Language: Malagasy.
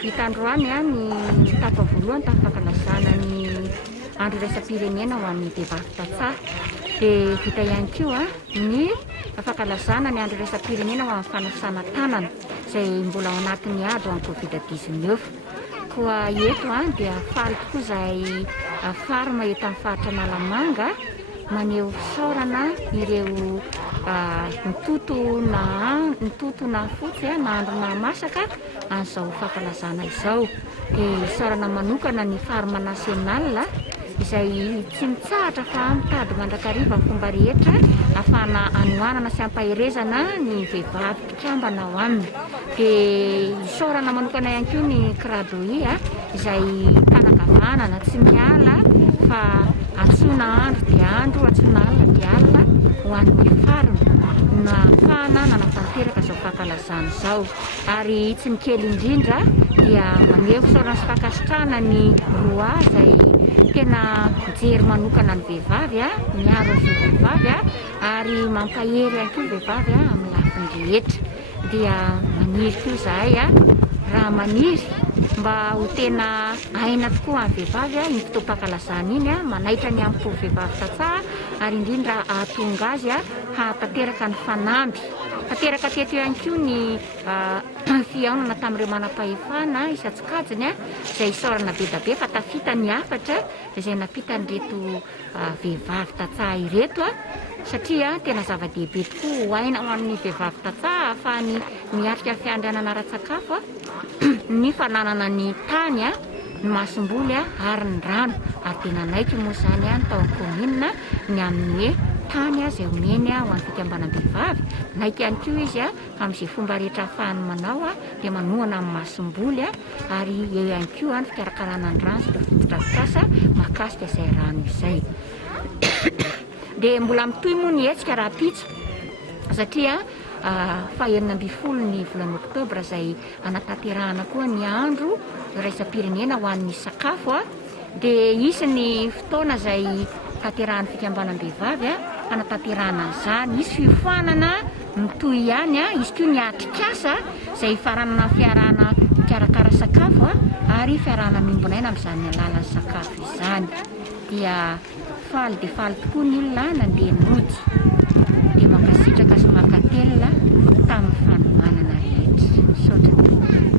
Vitandroany ny tapa voalohany tamin'ny fankalazana ny andro iraisam-pirenena ho an'ny vehivavy tantsaha. Dia vita ihany koa ny fankalazana ny andro iraisam-pirenena ho amin'ny fanasana tanana izay mbola ao anatin'ny ady ho an'ny Covid-19. Koa eto dia faly tokoa izay farma eto amin'ny faritra Analamanga maneho fisaorana ireo mitoto na fotsy na andro na masaka an'izao fankalazana izao. Dia isaorana manokana ny farma nasionala izay tsy mitsahatra fa mitady mandrakariva ny fomba rehetra ahafahana anohanana sy ampahirezana ny vehivavy mpikambana ao aminy. Dia isaorana manokana ihany koa ny kradoi izay tanakavanana tsy miala fa antsoina andro dia andro, antsoina alina dia alina ho an'ny farina na ahafahana nanatanteraka izao fankalazana izao. Ary tsy ny kely indrindra dia maneho fisaorana sy fankasitrahana ny roa izay tena mijery manokana ny vehivavy miaro ny vehivavy ary mampahery ihany koa ny vehivavy amin'ny lafiny rehetra. Dia maniry koa izahay raha maniry mba ho tena aina tokoa amin'ny vehivavy iny fotoam-pankalazana iny manaitra ny amin'ny vehivavy tantsaha ary indrindra ahatonga azy hahatanteraka ny fanamby. Tanteraka teto ihany koa ny fihaonana tamin'ireo manam-pahefana isan-tsokajiny izay isaorana be da be fa tafita ny hafatra izay nampitan'ireto vehivavy tantsaha ireto satria tena zava-dehibe tokoa ho aina ho an'ny vehivavy tantsaha ahafahany miatrika fiandrianana ara-tsakafo ny fananana ny tany ny masom-boly ary ny rano. Ary tena naiky moa izany ny taon'ny kominina ny amin'ny tany izay omeny ho an'ny fikambanam-behivavy. Naiky ihany koa izy amin'izay fomba rehetra ahafahany manao dia manohana amin'ny masom-boly ary eo ihany koa ny fikarakarana ny rano sy ireo fotodrafitrasa mahakasika izay rano izay. Dia mbola mitohy moa ny hetsika raha pitso satria fahaenina ambin'ny folo ny volana oktobra izay anatanterahana koa ny andro iraisam-pirenena ho an'ny sakafo. Dia isy ny fotoana izay tanterahan'ny fikambanam-behivavy anatanterahana an'izany. Isy fiofanana mitohy ihany izy koa ny atrikasa izay faranana fiarahana mikarakara sakafo ary fiarahana miombon'aina amin'izany alalan'ny sakafo izany. Dia faly dia faly tokoa ny olona nandeha nody dia mankasitraka sy mankatelina tamin'ny fanomanana rehetra.